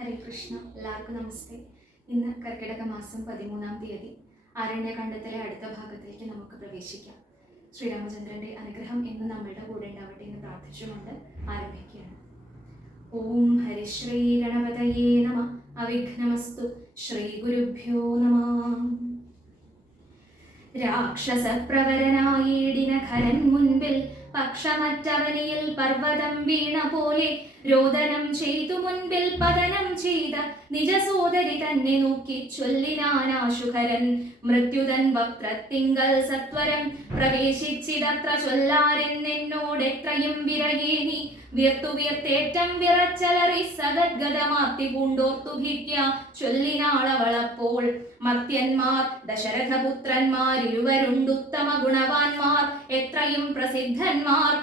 ഹരേ കൃഷ്ണ. എല്ലാവർക്കും നമസ്തേ. ഇന്ന് കർക്കിടക മാസം 13-ാം തീയതി ആരണ്യകാണ്ഡത്തിലെ അടുത്ത ഭാഗത്തേക്ക് നമുക്ക് പ്രവേശിക്കാം. ശ്രീരാമചന്ദ്രന്റെ അനുഗ്രഹം എന്ന് നമ്മളുടെ കൂടെ ഉണ്ടാവട്ടെ എന്ന് പ്രാർത്ഥിച്ചുകൊണ്ട് ആരംഭിക്കുകയാണ്. ഓം ഹരിശ്രീ ഗണപതയേ നമ. അവിഘ്നമസ്തു. ശ്രീ ഗുരുഭ്യോ നമ. രാക്ഷസപ്രവരനായിടിന ഖരൻ മുൻപിൽ പക്ഷമറ്റവനിയിൽ പർവ്വതം വീണ പോലെ രോദനം ചെയ്തു മുൻപിൽ പതനം ചെയ്ത നിജസോദരി തന്നെ നോക്കി ചൊല്ലിനാനാശുഖരൻ. മൃത്യുതൻ വക്രത്തിങ്കൽ സത്വരം പ്രവേശിച്ചിതത്ര ചൊല്ലാരെന്നെന്നോടെത്രയും വിരകേനി വീർത്തേറ്റം വിറച്ചലറി സഗദ്ഗതമാർത്തി പൂണ്ടോർത്തു ഭിക്ക ചൊല്ലിനാളവളപ്പോൾ. മർത്യന്മാർ ദശരഥപുത്രന്മാരിരുവരുണ്ടുത്തമ ഗുണവാന്മാർ എത്രയും പ്രസിദ്ധന്മാർ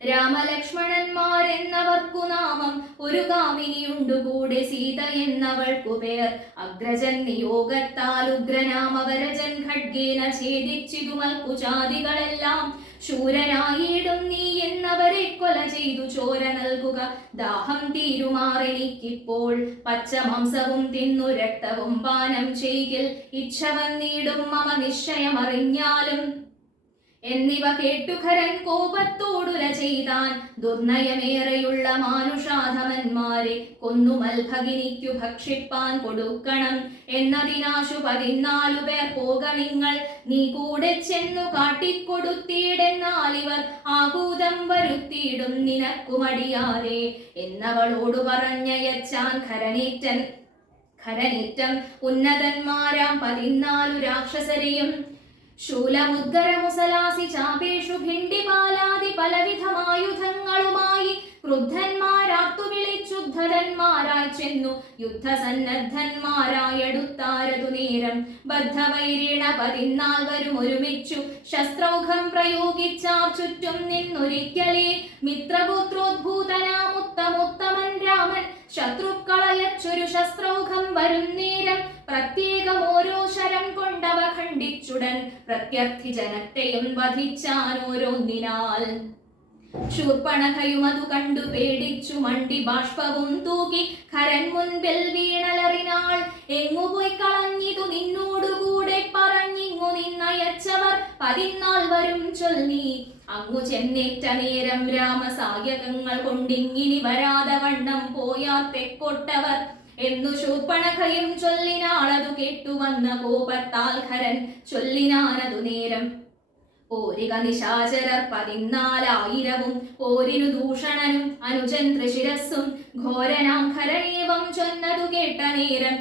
രാമലക്ഷ്മണന്മാരെന്നവർക്കു നാമം. ഒരു കാമിനിയുണ്ടുകൂടെ സീത എന്നവൾക്കു പേർ. അഗ്രജൻ നിയോഗത്താൽ ഉഗ്രനാമവരജൻ ഖഡ്ഗേന ഛേദിച്ചിതു മൽക്കുചാദികളെല്ലാം. ശൂരനായിടും നീ എന്നവരെ കൊല ചെയ്തു ചോര നൽകുക. ദാഹം തീരുമാറെനിക്കിപ്പോൾ പച്ചമാംസവും തിന്നു രക്തവും പാനം ചെയ്കിൽ ഇച്ഛ വന്നിടും മമ നിശ്ചയമറിഞ്ഞാലും എന്നിവ കേട്ടുഖരൻ കോപത്തോടുല ചെയ്താൻ. ദുർനയമേറെയുള്ള മാനുഷാധമന്മാരെ കൊന്നുമൽ ഭഗിനിക്കു ഭക്ഷിപ്പാൻ കൊടുക്കണം എന്നതിനാശു 14 പേർ പോക നിങ്ങൾ. നീ കൂടെ ചെന്നു കാട്ടിക്കൊടുത്തിയിടെന്നാലിവർ ആകൂതം വരുത്തിയിടും നിനക്കുമടിയാതെ എന്നവളോടു പറഞ്ഞയച്ചാൻ ഖരനേറ്റം ഉന്നതന്മാരാം 14 രാക്ഷസരെയും. ശൂലമുദ്ഗരമുസലാസി ചാപേഷു ഭിണ്ടിപാലാദി പലവിധമായുധങ്ങളുമായി ക്രുദ്ധന്മാരാർത്തു വിളിച്ചുദ്ധരന്മാരായി ചെന്നു യുദ്ധസന്നദ്ധന്മാരായടുത്താരതു നേരം. ബദ്ധവൈരീണ 14 ഒരുമിച്ചു ശസ്ത്രൗഘം പ്രയോഗിച്ചാർ ചുറ്റും നിന്നൊരിക്കലേ. മിത്രപുത്രോദ്ഭൂതനാമുത്തമോത്തമൻ രാമൻ ശത്രുക്കളയച്ചൊരു ശസ്ത്രൗഘം വരും നേരം പ്രത്യേകം ഓരോ ശരം കൊണ്ടവ ഖണ്ഡിച്ചുടൻ പ്രത്യർത്ഥി ജനത്തെയും വധിച്ചാനോരോന്നിനാൽ. ശൂർപ്പണഖയും അതു കണ്ടു പേടിച്ചു മണ്ടി ബാഷ്പവും തൂക്കി ഖരൻ മുൻപിൽ വീണലറിനാൾ. എങ്ങുപോയി കളഞ്ഞിതു നിന്നോടുകൂടെ പറഞ്ഞിങ്ങു നിന്നയച്ചവർ 14 ചൊല്ലി. അങ്ങു ചെന്നേറ്റ നേരം രാമസായകങ്ങൾ കൊണ്ടിങ്ങിനി വരാതെ വണ്ണം പോയാർ തെക്കൊട്ടവർ എന്നു ശൂർപ്പണഖയും ചൊല്ലിനാളതു കേട്ടുവന്ന കോപത്താൽ ഖരൻ ചൊല്ലിനാനതു നേരം. ഓരിക നിശാചരർ 14,000 ഓരിനു ദൂഷണനും അനുജൻ ത്രിശിരസ്സും. ഘോരനാം ഖരനേവം ചൊന്നതു കേട്ട നേരം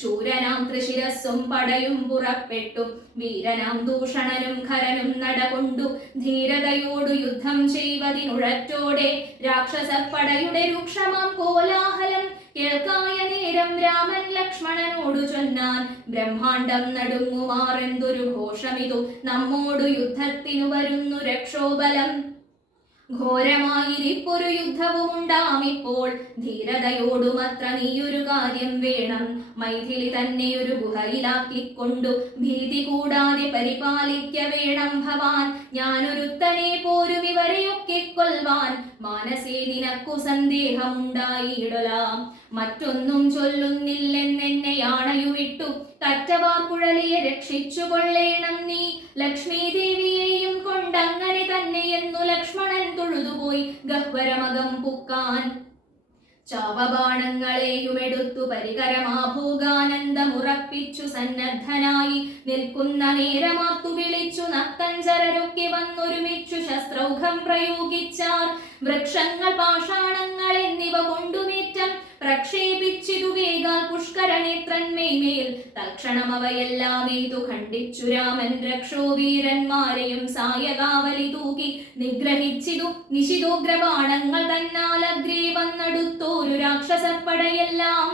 ശൂരനാം ത്രിശിരസ്സും പടയും പുറപ്പെട്ടു. വീരനാം ദൂഷണനും ഖരനും നടകൊണ്ടു ധീരതയോടു യുദ്ധം ചെയ്വതിനുഴറ്റോടെ. രാക്ഷസപ്പടയുടെ രൂക്ഷമാം കോലാഹലം കേൾക്കായ നേരം രാമൻ ലക്ഷ്മണനോടു ചൊന്നാൻ. ബ്രഹ്മാണ്ടം നടുങ്ങുമാറെന്തൊരു ഘോഷമിതു, നമ്മോടു യുദ്ധത്തിനു വരുന്നു രക്ഷോബലം. ഘോരമായിരിപ്പൊരു യുദ്ധവുമുണ്ടാമിപ്പോൾ. ധീരതയോടുമത്ര നീയൊരു കാര്യം വേണം. മൈഥിലി തന്നെയൊരു ഗുഹയിലാക്കിക്കൊണ്ടു ഭീതി കൂടാതെ പരിപാലിക്ക വേണം ഭവാൻ. ഞാനൊരുത്തനെ പോരും ഇവരെയൊക്കെ കൊൽവാൻ. മാനസേ നിനക്കു സന്ദേഹമുണ്ടായിടലാം. മറ്റൊന്നും ചൊല്ലുന്നില്ലെന്നെന്നെയാണയുവിട്ടു തറ്റവാർക്കുഴലിയെ രക്ഷിച്ചു കൊള്ളേണം നീ. ലക്ഷ്മീ ദേവിയെയും കൊണ്ടങ്ങനെ തന്നെയെന്നു ലക്ഷ്മണൻ തൊഴുതുപോയി ഗഹ്വരമകം പുക്കാൻ. ചാവബാണങ്ങളെയുമെടുത്തു പരികരമാഭോഗാനന്ദമുറപ്പിച്ചു സന്നദ്ധനായി നിൽക്കുന്ന നേരമാർത്തു വിളിച്ചു നക്തഞ്ചരരൊക്കെ വന്നൊരുമിച്ചു ശസ്ത്രൗഘം പ്രയോഗിച്ചാർ. വൃക്ഷങ്ങൾ പാഷാണങ്ങൾ എന്നിവ കൊണ്ടുമേറ്റം പ്രക്ഷേപിച്ചിതു വേഗാൽ പുഷ്കരനേത്രന്മേൽ. തൽക്ഷണം അവയെല്ലാം എയ്തു ഖണ്ഡിച്ചു രാമൻ രക്ഷോവീരന്മാരെയും സായകാവലി തൂക്കി നിഗ്രഹിച്ചിതു നിശിതോഗ്രബാണങ്ങൾ തന്നാലഗ്രേ വന്നടുത്തോരു രാക്ഷസപ്പടയെല്ലാം.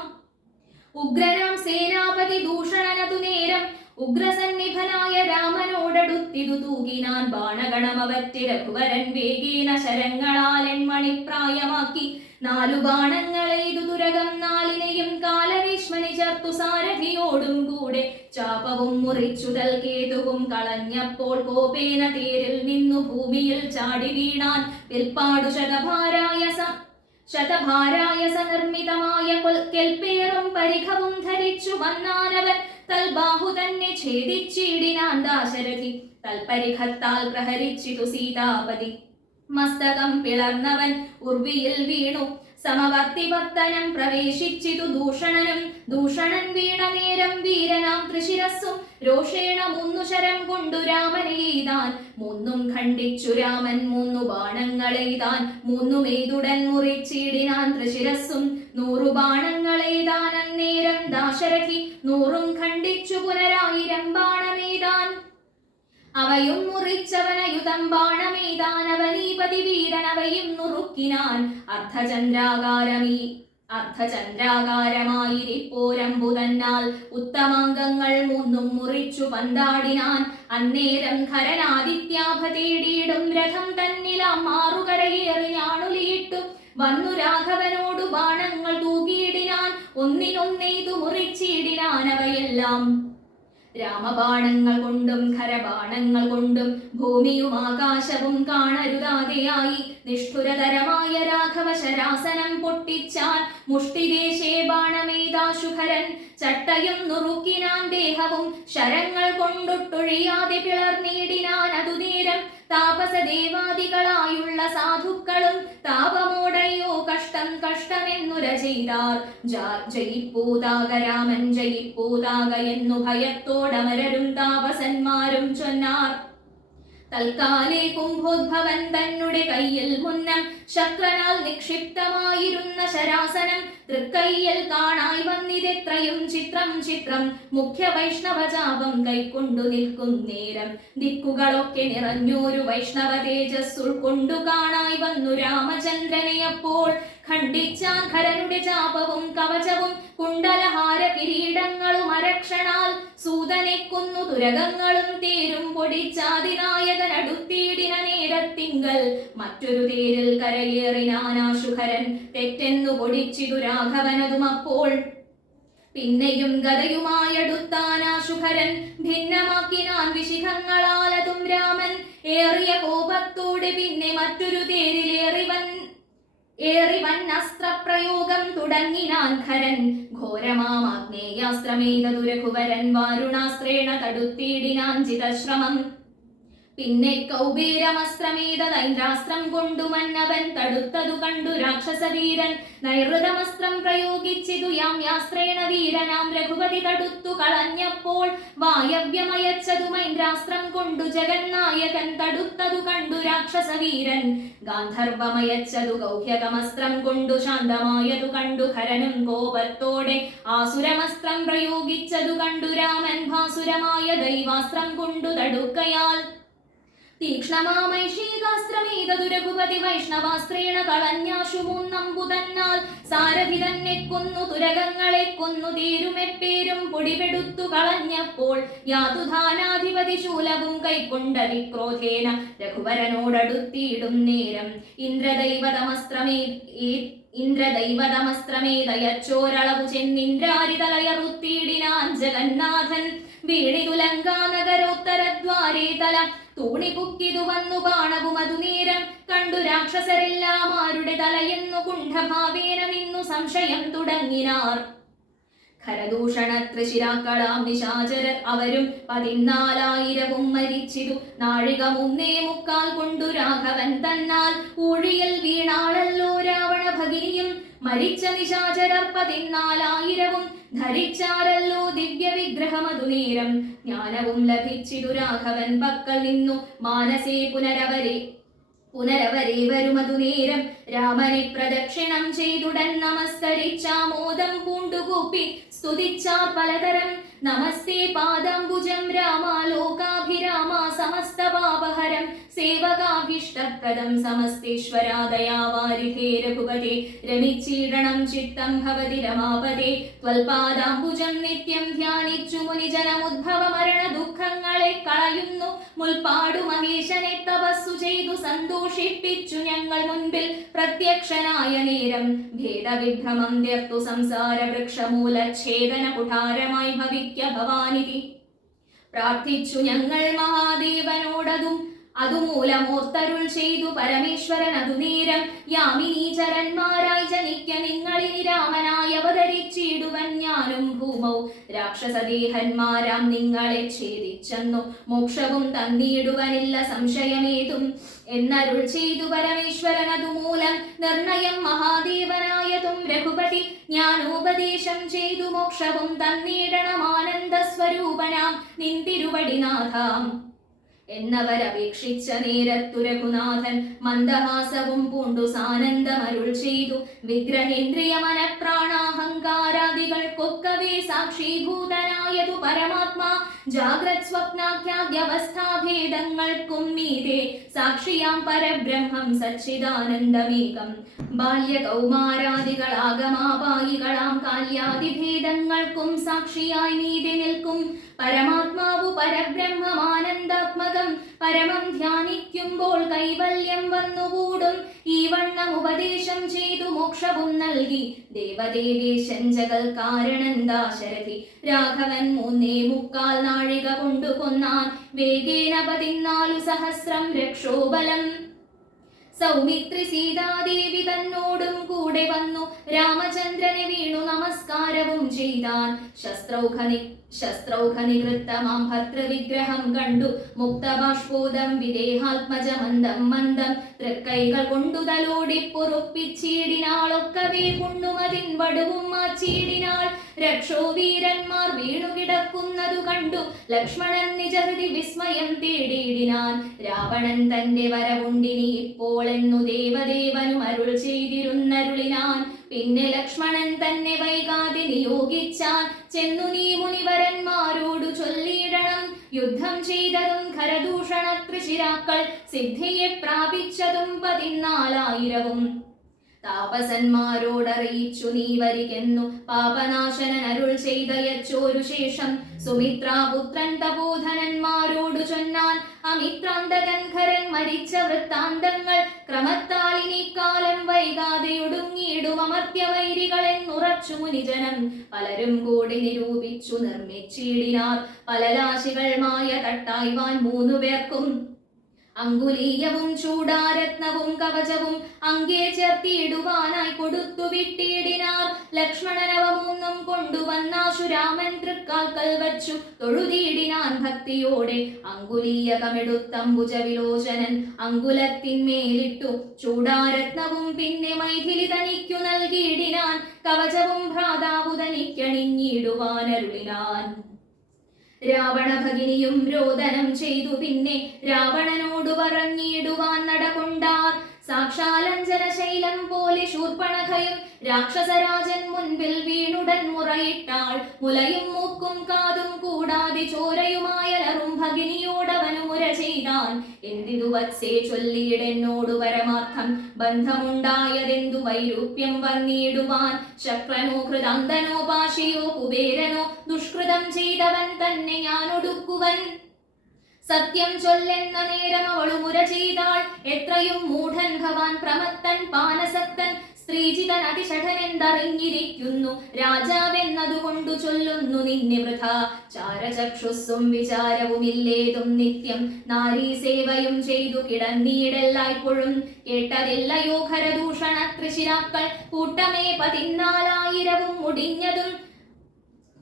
ഉഗ്രനാം സേനാപതി ദൂഷണനതു നേരം ഉഗ്രസന്നിഭനായ രാമനോടടുത്തിതു തൂകിനാൻ ബാണഗണമവറ്റി രഘുവരൻ വേഗേന ശരങ്ങളാലൻ മണിപ്രായമാക്കി. 4 ബാണങ്ങളെയ്തു തുരകം 4നെയും കാലഭീഷ്മനി ചേർത്തു സാരഥിയോടും കൂടെ. ചാപവും മുറിച്ചുതൽ കേതുവും കളഞ്ഞപ്പോൾ കോപേന തേരിൽ നിന്നു ഭൂമിയിൽ ചാടി വീണാൻ. പിൽപ്പാടു ശതഭാരായ സനിർമ്മിതമാ ഏൽപ്പേറും പരിഘവും ധരിച്ചു വന്നാനവൻ തൽബാഹു തന്നെ ഛേദിച്ചിടിനാൻ ദാശരഥി തൽപരിഘത്താൽ പ്രഹരിച്ചിതു സീതാപതി മസ്തകം പിളർന്നവൻ ഉർവിയിൽ വീണു സമവർത്തിപത്തനം പ്രവേശിച്ചിതു ദൂഷണനും ദൂഷണൻ വീണ നേരം വീരനാം തൃശിരസ്സും രോഷേണ 3 ശരം കൊണ്ടു രാമനെയ്താൻ 3 ഖണ്ഡിച്ചു രാമൻ 3 ബാണങ്ങളെയ്താൻ 3 മുറിച്ചിടിനാൻ തൃശിരസ്സും 100 ബാണങ്ങളെയ്താൻ അന്നേരം ദാശരഥി 100 ഖണ്ഡിച്ചു പുനരായിരം ബാണമെയ്താൻ അവയും മുറിച്ചവനയുധം ബാണമെയ്താനവനീപതി വീരനവയും നുറുക്കിനാൻ അർദ്ധചന്ദ്രാകാരമായിരിപ്പോരമ്പുതന്നാൽ ഉത്തമാംഗങ്ങൾ 3 മുറിച്ചു പന്താടിനാൻ അന്നേരം ഖരനാദിത്യാഭ തേടിയിടും രഥം തന്നിലാം മാറുകരയേറി ഞാണുലിയിട്ടു വന്നു രാഘവനോടു ബാണങ്ങൾ തൂകിയിടിനാൻ ഒന്നിനൊന്നെയ്തു മുറിച്ചിടിനാൻ അവയെല്ലാം രാമബാണങ്ങൾ കൊണ്ടും ഖരബാണങ്ങൾ കൊണ്ടും ഭൂമിയും ആകാശവും കാണരുതാതെയായി നിഷ്ഠുരതരമായ രാഘവ ശരാസനം പൊട്ടിച്ചാൻ മുഷ്ടിദേശേ ബാണമെയ്താശുഖരൻ ചട്ടയും നുറുക്കിനാൻ ദേഹവും ശരങ്ങൾ കൊണ്ടൊട്ടൊഴിയാതെ പിളർന്നിടിനാൻ അതുനേരം താപസദേവാദികളായുള്ള സാധുക്കളും താപമോടയോ കഷ്ടം കഷ്ടമെന്നുര ചെയ്താർ ജയിപ്പൂതാക രാമൻ ജയിപ്പൂതാക എന്നു ഭയത്തോടമരരും താപസന്മാരും ചൊന്നാർ തൽക്കാലേ കുംഭോദ്ഭവൻ തന്നെ കയ്യിൽ മുന്നം ശക്രനാൽ നിക്ഷിപ്തമായിരുന്ന ശരാസനം തൃക്കയ്യിൽ കാണായി വന്നിതെത്രയും ചിത്രം മുഖ്യ വൈഷ്ണവജാപം കൈക്കൊണ്ടു നിൽക്കും നേരം ദിക്കുകളൊക്കെ നിറഞ്ഞോരു വൈഷ്ണവ തേജസ് ഉൾക്കൊണ്ടു കാണായി വന്നു രാമചന്ദ്രനെ അപ്പോൾ ഖണ്ഡിച്ചാൻ ഖരനുടെ ജാപവും കവചവും കുണ്ടലഹാര കിരീടങ്ങളും അരക്ഷണാൽ സൂതനെ കൊന്നു തുരകങ്ങളും തേരും പൊടിച്ചാതിനായകൻ അടുത്തിടിന നേരത്തിങ്കൽ മറ്റൊരു തേരിൽ കരയേറിനാനാശുഖരൻ തെറ്റെന്നു പൊടിച്ചിതു രാഘവനതും അപ്പോൾ പിന്നെയും ഗതയുമായടുത്താനാശുഖരൻ ഭിന്നമാക്കിനാൻ വിശിഖങ്ങളാലതും രാമൻ ഏറിയ കോപത്തോടെ പിന്നെ മറ്റൊരു തേരിലേറിവൻ അസ്ത്രപ്രയോഗം തുടങ്ങിനാൻ ഖരൻ ഘോരമാഗ്നേയാസ്ത്രമേതതു രഘുവരൻ വാരുണാസ്ത്രേണ തടുത്തിടിനാൻ ജിതശ്രമം പിന്നെ കൗബീരമസ്ത്രമേതൈന്ദ്രാസ്ത്രം കൊണ്ടു മന്നവൻ തടുത്തതു കണ്ടു രാക്ഷസവീരൻ നൈഋതമസ്ത്രം പ്രയോഗിച്ചിതു യാമ്യാസ്ത്രേണ വീരനാം രഘുപതി തടുത്തു കളഞ്ഞപ്പോൾ വായവ്യമയച്ചതു മൈന്ദ്രാസ്ത്രം കൊണ്ടു ജഗന്നായകൻ തടുത്തതു കണ്ടു രാക്ഷസവീരൻ ഗാന്ധർവമയച്ചതു ഗൗഹ്യകമസ്ത്രം കൊണ്ടു ശാന്തമായതു കണ്ടു ഖരനും കോപത്തോടെ ആസുരമസ്ത്രം പ്രയോഗിച്ചതു കണ്ടു രാമൻ ഭാസുരമായ ദൈവാസ്ത്രം കൊണ്ടു തടുക്കയാൽ തീക്ഷ്ണമാമൈഷീകാസ്ത്രമേതതു രഘുപതി വൈഷ്ണവാസ്ത്രേണ കളഞ്ഞാശു 3 അമ്പുതന്നാൽ സാരഥി തന്നെ കൊന്നു തുരകങ്ങളെ കൊന്നു തേരുമെപ്പേരും പൊടിപെടുത്തു കളഞ്ഞപ്പോൾ യാതുധാനാധിപതി ശൂലവും കൈക്കൊണ്ടതിക്രോധേന രഘുവരനോടടുത്തിയിടും നേരം ഇന്ദ്രദൈവതമസ്ത്രമേതയച്ചോരളവു ചെന്നിന്ദ്രാരിതലയറുത്തിയിടിനാൻ ജഗന്നാഥൻ വീണിതുലങ്കാനഗരോത്തരദ്വാരേ തല തൂണിപുക്കിതു വന്നു ബാണവും അതുനേരം കണ്ടു രാക്ഷസരെല്ലാം ആരുടെ തലയെന്നു കുണ്ഠഭാവേന നിന്നു സംശയം തുടങ്ങിനാർ ഖരദൂഷണ തൃശിരാക്കളാം നിശാചരർ അവരും 14,000 മരിച്ചിതു നാഴിക 3:45 കൊണ്ടു രാഘവൻ തന്നാൽ ഊഴിയിൽ വീണാളല്ലോ രാവണ ഭഗിനിയും മരിച്ച നിശാചരർ 14,000 ധരിച്ചാരല്ലോ ദിവ്യ വിഗ്രഹമതുനേരം ജ്ഞാനവും ലഭിച്ചിതു രാഘവൻ പക്കൽ നിന്നു മാനസേ പുനരവരെ വരുമതുനേരം രാമനെ പ്രദക്ഷിണം ചെയ്തുടൻ നമസ്കരിച്ചാമോദം പൂണ്ടുകൂപ്പി സ്തുതിച്ചാർ പലതരം നമസ്തേ പാദംബുജം രാമാലോകാഭിരാമ സമസ്ത പാപഹരം സേവകാഭീഷ്ടപ്രദം സമസ്തേശ്വരാദയാവാരിധേ രഘുപതേ രമിച്ചീടണം ചിത്തം ഭവതി രമാപതേ ത്വൽപാദാംബുജം നിത്യം ധ്യാനിച്ചു മുനിജനമുദ്ഭവ മരണ ദുഃഖങ്ങളെ കളയുന്നു മുൽപാടു മഹേശനെ തപസ്സു ചെയ്തു സന്തോഷിപ്പിച്ചു ഞങ്ങൾ മുൻപിൽ പ്രത്യക്ഷനായ നേരം ഭേദവിഭ്രമം തീർത്തു സംസാര വൃക്ഷമൂലച്ഛേദന കുഠാരമായി ഭവിക്ക ഭവാനിധി പ്രാർത്ഥിച്ചു ഞങ്ങൾ മഹാദേവനോടതും അതുമൂലമോർത്തരുൾ ചെയ്തു പരമേശ്വരൻ അതുനേരം യാമിനീചരന്മാരായി ജനിക്ക നിങ്ങളിനി രാമനായി അവതരിച്ചു ഞാനും ഭൂമൗ രാക്ഷസദേഹന്മാരാം നിങ്ങളെ ഛേദിച്ചെന്നു മോക്ഷവും തന്നിടുവാനില്ല സംശയമേതും എന്നരുൾ ചെയ്തു പരമേശ്വരൻ അതുമൂലം നിർണയം മഹാദേവനായതും രഘുപതി ജ്ഞാനോപദേശം ചെയ്തു മോക്ഷവും തന്നിടണം ആനന്ദ സ്വരൂപനാം നിന്തിരുവടിനാഥാം എന്നവരപേക്ഷിച്ച നേരത്തു രഘുനാഥൻ മന്ദഹാസവും പൂണ്ടു സാനന്ദമരുൾ ചെയ്തു വിഗ്രഹേന്ദ്രിയ മനഃപ്രാണാഹങ്കാരാദികൾക്കൊക്കവേ സാക്ഷീഭൂതനായതു പരമാത്മാ ജാഗ്രത് സ്വപ്നാഖ്യാദ്യവസ്ഥാഭേദങ്ങൾക്കും മീതെ സാക്ഷിയാം പരബ്രഹ്മം സച്ചിദാനന്ദമേകം ബാല്യകൗമാരാദികളാഗമാപായികളാം കാല്യാദിഭേദങ്ങൾക്കും സാക്ഷിയായി മീതെ നിൽക്കും പരമാത്മാവു പരബ്രഹ്മമാനന്ദാത്മകം പരമം ധ്യാനിക്കുമ്പോൾ കൈവല്യം വന്നുകൂടും ഈ വണ്ണം ഉപദേശം ചെയ്തു മോക്ഷവും നൽകി ദേവദേവേശൻ ജഗൽ കാരണൻ ദാശരഥി രാഘവൻ 3.75 നാഴിക കൊണ്ടു കൊന്നാൻ വേഗേന 14 സഹസ്രം രക്ഷോബലം സൗമിത്രി സീതാദേവി തന്നോടും കൂടെ വന്നു രാമചന്ദ്രനെ വീണു നമസ്കാരവും ചെയ്താൻ ശസ്ത്രൗഘനികൃത്തമാം ഭദ്രവിഗ്രഹം കണ്ടു മുക്തബാഷ്പോദം വിദേഹാത്മജ മന്ദം മന്ദം തൃക്കൈകൾ കൊണ്ടു തലോടി പൊറുപ്പിച്ചീടിനാളൊക്കവേ പുണ്ണുമതിൻ വടുവും മാച്ചീടിനാൾ രക്ഷോവീരന്മാർ വീണുകിടക്കുന്നതു കണ്ടു ലക്ഷ്മണൻ നിജഹൃതി വിസ്മയം തേടിയിടിനാൻ രാവണൻ തന്റെ വരവുണ്ടിനി ഇപ്പോൾ എന്നു ദേവദേവനും അരുൾ ചെയ്തിരുന്നരുളിനാൻ പിന്നെ ലക്ഷ്മണൻ തന്നെ വൈകാതെ നിയോഗിച്ചാൻ ചെന്നു നീ മുനിവരന്മാരോടു ചൊല്ലിയിടണം യുദ്ധം ചെയ്തതും ഖരദൂഷണ ത്രിശിരാക്കൾ സിദ്ധിയെ പ്രാപിച്ചതും 14,000 താപസന്മാരോടറിയിച്ചു നീ വരികെന്നു പാപനാശനൻ അരുൾ ചെയ്തയച്ചോരു ശേഷം സുമിത്രാപുത്രൻ തപോധനന്മാരോടു ചൊന്നാൻ അമിത്രാന്തകൻ ഖരൻ മരിച്ച വൃത്താന്തങ്ങൾ ക്രമത്താൽ ഇനി കാലം വൈകാതെ ഒടുങ്ങിയിടും അമർത്യവൈരികളെന്നുറച്ചു മുനിജനം പലരും കൂടി നിരൂപിച്ചു നിർമ്മിച്ചിടിനാർ പലരാശികൾമായ തട്ടായ്വാൻ 3 പേർക്കും അങ്കുലീയവും ചൂടാരത്നവും കവചവും അങ്കേ ചേർത്തിയിടുവാനായി കൊടുത്തു വിട്ടിടിനാർ ലക്ഷ്മണനവ 3 കൊണ്ടുവന്നാശു രാമൻ തൃക്കാൽക്കൽ വച്ചു തൊഴുതിയിടിനാൻ ഭക്തിയോടെ അങ്കുലീയകമെടുത്തംബുജവിലോചനൻ അങ്കുലത്തിന്മേലിട്ടു ചൂടാരത്നവും പിന്നെ മൈഥിലി തനിക്കു നൽകിയിടിനാൻ കവചവും ഭ്രാതാവു തനിക്കണിഞ്ഞിടുവാനരുളിനാൻ രാവണ ഭഗിനിയും രോദനം ചെയ്തു പിന്നെ രാവണനോടു പറഞ്ഞിടുവാൻ നടകൊണ്ടാർ സാക്ഷാലഞ്ജന ശൈലം പോലെ ശൂർപ്പണഖയും രാക്ഷസരാജൻ മുൻപിൽ വീണുടൻ മുറയിട്ടാൾ മുലയും മൂക്കും കാതും കൂടാതെ ചോരയുമായലറും ഭഗിനിയോടവനു മുര ചെയ്താൻ എന്തിതു വത്സേ ചൊല്ലിയിടെന്നോടു പരമാർത്ഥം ബന്ധമുണ്ടായതെന്തു വൈരൂപ്യം വന്നിടുവാൻ ശക്രനോ കൃതാന്തനോ പാശിയോ കുബേരനോ ദുഷ്കൃതം ചെയ്തവൻ തന്നെ ഞാനൊടുക്കുവൻ സത്യം ചൊല്ലെന്ന നേരം അവളു മുര ചെയ്താൾ എത്രയും മൂഢൻ ഭവാൻ പ്രമത്തൻ പാനസക്തൻ സ്ത്രീജിതൻ അതിഷഠനെന്തറിഞ്ഞിരിക്കുന്നു രാജാവെന്നതുകൊണ്ടു ചൊല്ലുന്നു നിന്നെ വൃഥ ചാരചക്ഷുസ്സും വിചാരവുമില്ലേതും നിത്യം നാരീ സേവയും ചെയ്തു കിടന്നീടെല്ലായ്പ്പോഴും കേട്ടതില്ലയോ ഖരദൂഷണ ത്രിശിരാക്കൾ കൂട്ടമേ 14,000 മുടിഞ്ഞതും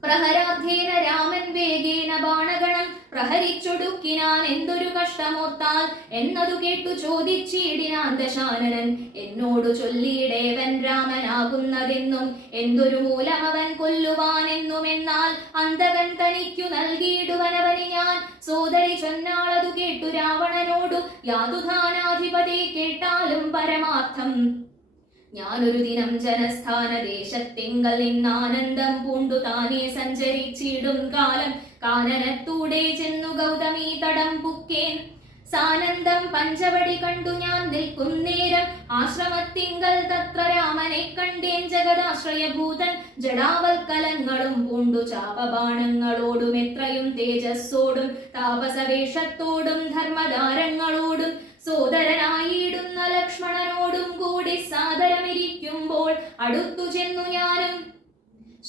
പ്രഹരാധേന രാമൻ വേഗേന ബാണഗണം പ്രഹരിച്ചൊടുക്കിനാൻ എന്തൊരു കഷ്ടമോർത്താൽ എന്നതു കേട്ടു ചോദിച്ചിടിനാൻ ദശാനനൻ എന്നോടു ചൊല്ലിയിടേവൻ രാമനാകുന്നതെന്നും എന്തൊരു മൂലം അവൻ കൊല്ലുവാനെന്നും എന്നാൽ അന്തകൻ തനിക്കു നൽകിയിടുവനവന് ഞാൻ സോദരി ചൊന്നാളതു കേട്ടു രാവണനോടു യാതുധാനാധിപതി കേട്ടാലും പരമാർത്ഥം ഞാനൊരു ദിനം ജനസ്ഥാന ദേശത്തിങ്കൽ നിന്നാനന്ദം പൂണ്ടു താനേ സഞ്ചരിച്ചിടും കാലം കാനനത്തൂടെ ചെന്നു ഗൗതമീ തടം പുക്കേൻ സാനന്ദം പഞ്ചവടി കണ്ടു ഞാൻ നിൽക്കും നേരം ആശ്രമത്തിങ്കൽ തത്ര രാമനെ കണ്ടേൻ ജഗദാശ്രയഭൂതൻ ജടാവൽക്കലങ്ങളും പൂണ്ടു ചാപബാണങ്ങളോടും എത്രയും തേജസ്സോടും താപസവേഷത്തോടും ധർമ്മധാരങ്ങളോടും സോദരനായിടുന്ന ലക്ഷ്മണനോടും കൂടി സാദരമിരിക്കുമ്പോൾ അടുത്തു ചെന്നു ഞാനും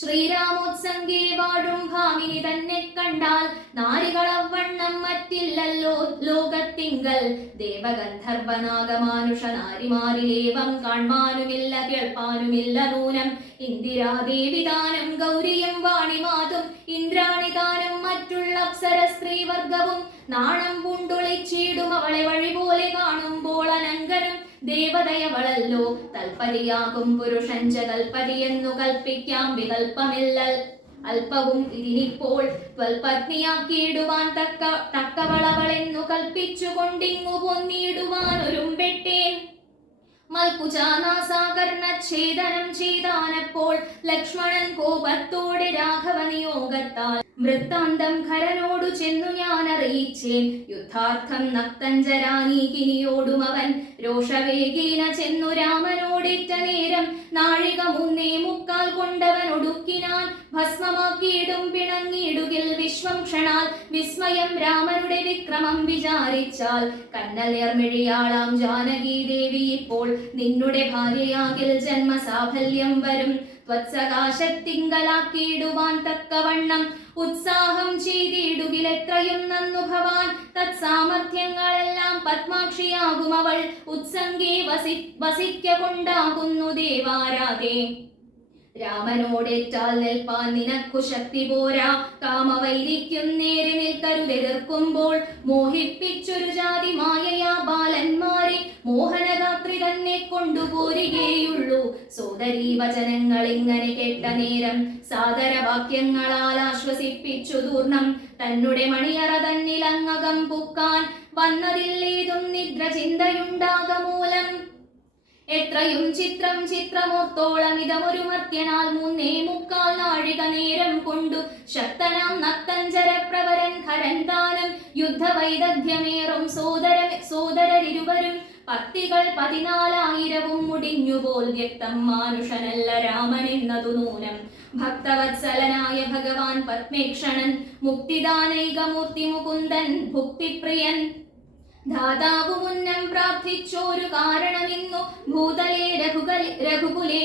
ശ്രീരാമോത്സംഗേ വാഴും ഭാമിനി തന്നെ കണ്ടാൽ നാരികളവണ്ണം മറ്റില്ലല്ലോ ലോകത്തിങ്കൽ. ദേവഗന്ധർവനാഗമാനുഷ നാരിമാരിലേവം കാൺമാനുമില്ല കേൾപ്പാനുമില്ല നൂനം. ഇന്ദിരാദേവി താനും ഗൗരിയും വാണിമാതും ഇന്ദ്രാണിതാനും മറ്റുള്ള അപ്സര സ്ത്രീവർഗവും നാണം പൂണ്ടൊളിച്ചിടും അവളെ വഴി പോലെ കാണുമ്പോൾ അനങ്കനും. ദേവതയവളല്ലോ തൽപതിയാകും പുരുഷഞ്ച കൽപ്പതിയെന്നു കൽപ്പിക്കാം വികൽപ്പമില്ല അല്പവും. ഇതിനിപ്പോൾ പത്നിയാക്കിയിടുവാൻ തക്കവളവളെന്നു കൽപ്പിച്ചുകൊണ്ടിങ്ങു പൊന്നിടുവാൻ ഒരുമ്പെട്ടേൻ. മൽപുജാനാസാകർണച്ഛേദനം ചെയ്താനപ്പോൾ ലക്ഷ്മണൻ കോപത്തോടെ രാഘവ നിയോഗത്താൽ. വൃത്താന്തം ഖരനോടു ചെന്നു ഞാൻ അറിയിച്ചേൻ. യുദ്ധാർത്ഥം നക്തഞ്ചരാനീകിനിയോടും അവൻ രോഷവേഗീന ചെന്നു രാമനോടേറ്റ നേരം. നാഴിക 3:45 കൊണ്ടവൻ ഒടുക്കിനാൻ ഭസ്മമാക്കിയിടും പിണങ്ങിയിടുകിൽ വിശ്വം ക്ഷണാൽ. വിസ്മയം രാമനുടെ വിക്രമം വിചാരിച്ചാൽ കന്നൽ നേർമിഴിയാളാം ജാനകീ ദേവി ഇപ്പോൾ നിന്നുടെ ഭാര്യയാകിൽ ജന്മസാഫല്യം വരും. ത്വത്സകാശത്തിങ്കലാക്കിയിടുവാൻ തക്കവണ്ണം ഉത്സാഹം ചെയ്തിടുകിൽ എത്രയും നന്നു ഭവാൻ. തത്സാമർഥ്യങ്ങളെല്ലാം പത്മാക്ഷിയാകും അവൾ ഉത്സംഗേ വസിക്ക കൊണ്ടാകുന്നു ദേവാരാധേ. രാമനോടേറ്റാൽ നിൽപ്പാൻ നിനക്കു ശക്തി പോരാ. കാമവൈരിക്കും നേരെ നിൽക്കരുതെതിർക്കുമ്പോൾ മോഹിപ്പിച്ചൊരു ജാതി മായയാ ബാലന്മാരെ മോഹനഗാത്രി തന്നെ കൊണ്ടുപോരുകയുള്ളൂ. സോദരീ വചനങ്ങൾ ഇങ്ങനെ കേട്ട നേരം സാദരവാക്യങ്ങളാൽ ആശ്വസിപ്പിച്ചു ദൂർണം. തന്നെ മണിയറ തന്നിലങ്ങകം പുക്കാൻ വന്നതില്ലേതും നിദ്ര ചിന്തയുണ്ടാകമൂലം. എത്രയും ചിത്രമോർത്തോളം ഇതമൊരു മർത്യനാൽ 3:45 നാഴിക നേരം കൊണ്ടു ശക്തനാം നക്തഞ്ചരപ്രവരൻ ഖരൻ താനും യുദ്ധവൈദഗ്ധ്യമേറും സോദരരിരുവരും പത്തികൾ 14,000 മുടിഞ്ഞുപോൽ വ്യക്തം മാനുഷനല്ല രാമൻ എന്നതു നൂനം. ഭക്തവത്സലനായ ഭഗവാൻ പത്മേക്ഷണൻ മുക്തിദാനൈകമൂർത്തി മുകുന്ദൻ ഭുക്തിപ്രിയൻ. ധാതാവു മുന്നം പ്രാർത്ഥിച്ചോരു കാരണമിന്നു ഭൂതലേ രഘുകുലേ.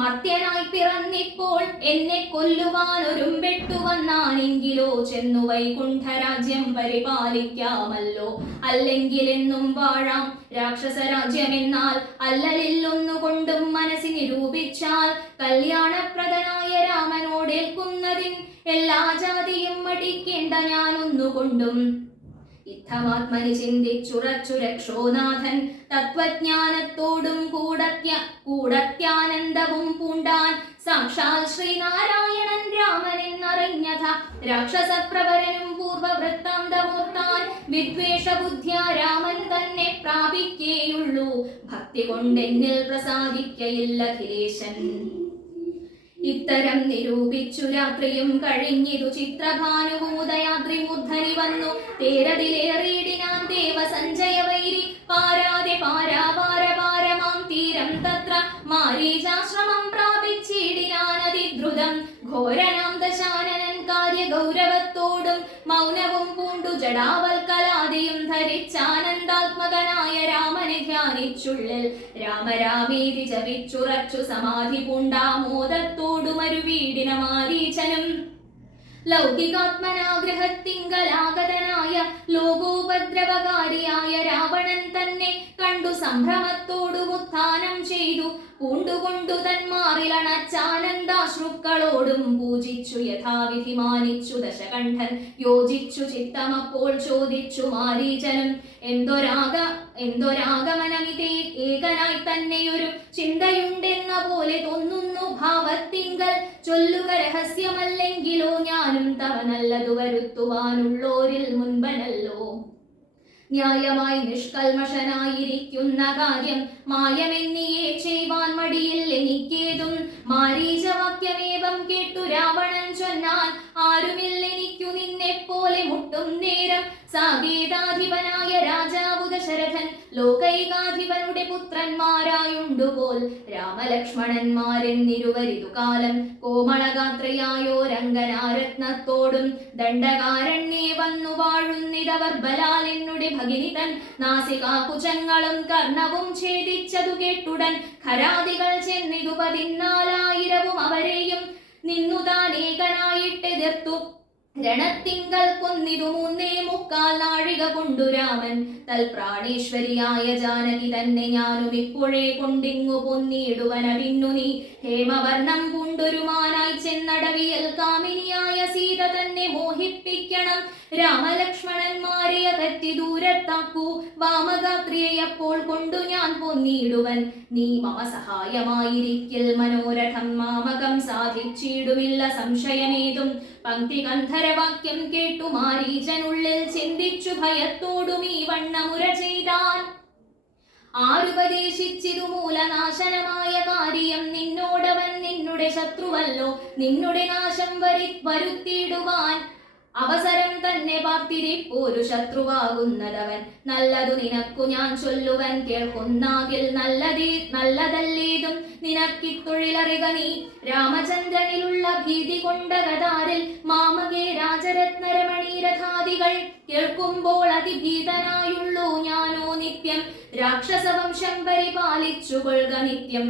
മർത്യനായി പിറന്നിപ്പോൾ എന്നെ കൊല്ലുവാൻ ഒരുമ്പെട്ടു വന്നാനെങ്കിലോ ചെന്നു വൈകുണ്ഠരാജ്യം പരിപാലിക്കാമല്ലോ. അല്ലെങ്കിലെന്നും വാഴാം രാക്ഷസരാജ്യമെന്നാൽ അല്ലലില്ലൊന്നുകൊണ്ടും മനസ്സി നിരൂപിച്ചാൽ കല്യാണപ്രദനായ രാമനോടേൽക്കുന്നതിൻ എല്ലാ ജാതിയും മടിക്കേണ്ട ഞാനൊന്നുകൊണ്ടും. ഇത്തമാത്മനി ചിന്തിച്ചുറച്ചു രക്ഷോനാഥൻ തത്വജ്ഞാനത്തോടും കൂടത്യാനന്ദവും പൂണ്ടാൻ. സാക്ഷാൽ ശ്രീനാരായണൻ രാമൻ എന്നറിഞ്ഞഥ രാക്ഷസപ്രവരനും പൂർവവൃത്താന്തമോർത്താൻ. വിദ്വേഷബുദ്ധ്യാ രാമൻ തന്നെ പ്രാപിക്കേയുള്ളൂ. ഭക്തി കൊണ്ടെന്നിൽ പ്രസാദിക്കയില്ല അഖിലേശൻ. ഇത്തരം നിരൂപിച്ചു രാത്രിയും കഴിഞ്ഞിതു ചിത്രഭാനുഭൂതയാദ്രി മൂർധനി വന്നു. തേരതിലേറിയിടിനാൻ ദേവസഞ്ജയ വൈരി പാരാതെ പാരാപാരപാരമാം തീരം തത്ര മാരീചാശ്രമം പ്രാപിച്ചിടിനാൻ അതിദ്രുതം. ഘോരനാം ദശാനനൻ കാര്യഗൗരവത്തോടും മൗനവും പൂണ്ടു ജടാവൽക്കലാദിയും ധരിച്ചാനന്ദാത്മകനായ രാമനെ ധ്യാനിച്ചുള്ളിൽ രാമരാമേതി ജപിച്ചുറച്ചു സമാധി പൂണ്ടാമോദത്തോടു മരുവീടിന മാരീചനും. ലൗകികാത്മനാഗ്രഹത്തിങ്കലാഗതനായ ലോകോപദ്രവകാരിയായ രാവണൻ തന്നെ കണ്ടു സംഭ്രമത്തോടു ഉത്ഥാനം ചെയ്തു. പൂണ്ടുകൊണ്ടു തന്മാറിലണച്ചാനന്ദാശ്രുക്കളോടും പൂജിച്ചു യഥാവിധി മാനിച്ചു ദശകണ്ഠൻ. യോജിച്ചു ചിത്തമപ്പോൾ ചോദിച്ചു മാരീചനും എന്തൊരാഗമനമിതേ ഏകനായി തന്നെയൊരു ചിന്തയുണ്ടെന്ന പോലെ തോന്നുന്നു ഭാവത്തിങ്കൽ. ചൊല്ലുക രഹസ്യമല്ലെങ്കിലോ ഞാനും തവ നല്ലതു വരുത്തുവാനുള്ളോരിൽ മുൻപനല്ലോ. ന്യായമായി നിഷ്കൽമഷനായിരിക്കുന്ന കാര്യം മായമെന്നിയേ ചെയ്യുവാൻ മടിയിൽ എനിക്കേതും. മാരീചവാക്യമേവം കേട്ടു രാവണൻ ചൊന്നാൻ ആരുമില്ലെനിക്കു നിന്നെപ്പോലെ മുട്ടും നേരം. സാകേതാധിപനായ രാജാവു ദശരഥൻ ലോകൈകാധിപനുടെ പുത്രന്മാരായുണ്ടുപോൽ രാമലക്ഷ്മണന്മാരെന്നിരുവരിതു കാലം. കോമളഗാത്രയായോ രംഗനാരത്നത്തോടും ദണ്ഡകാരണ്യേ വന്നു വാഴുന്നിതവർ ബലാൽ എന്നുടെ ഭഗിനിതൻ. നാസികാകുചങ്ങളും കർണവും ഛേദിച്ചതു കേട്ടുടൻ ഖരാദികൾ ചെന്നിതു 14,000 അവരെയും നിന്നു തീർത്തു. രണത്തിങ്കൽ കൊന്നിതു 3.25 നാഴിക കൊണ്ടു രാമൻ. തൽപ്രാണേശ്വരിയായ ജാനകി തന്നെ ഞാനും ഇപ്പോഴേ കൊണ്ടിങ്ങു പൊന്നിടുവനതിന്നു നീ. ഹേമവർണം പൂണ്ടൊരു മാനായി ചെന്നടവിയൽ കാമിനിയായ സീത തന്നെ മോഹിപ്പിക്കണം. രാമലക്ഷ്മണന്മാരെ അകറ്റി ദൂരത്താക്കൂ. വാമഗാത്രിയെ അപ്പോൾ കൊണ്ടു ഞാൻ പൊന്നിടുവൻ. നീ മമ സഹായമായിരിക്കിൽ മനോരഥം മാമകം സാധിച്ചിടുമില്ല സംശയമേതും. പങ്ക്തി ഗന്ധരവാക്യം കേട്ടു മാരീചനുള്ളിൽ ചിന്തിച്ചു ഭയത്തോടും ഈ വണ്ണമുര ചെയ്താൻ. ആരുപദേശിച്ചിതു മൂലനാശനമായ കാര്യം. നിന്നോടവൻ നിന്നുടെ ശത്രുവല്ലോ, നിന്നുടെ നാശം വരുത്തിയിടുവാൻ അവസരം തന്നെ പാർത്തിരിപ്പോരു ശത്രുവാകുന്നതവൻ. നല്ലതു നിനക്കു ഞാൻ ചൊല്ലുവൻ കേൾക്കുന്നാകിൽ നല്ലതല്ലേതും നിനക്കിത്തൊഴിലറിക നീ. രാമചന്ദ്രനിലുള്ള ഭീതി കൊണ്ട ഗതാരിൽ മാമകേ രാജരത്നരമണീരഥാദികൾ കേൾക്കുമ്പോൾ അതിഭീതനായുള്ളൂ ഞാനോ നിത്യം. രാക്ഷസവംശം പരിപാലിച്ചുകൊള്ളുക നിത്യം,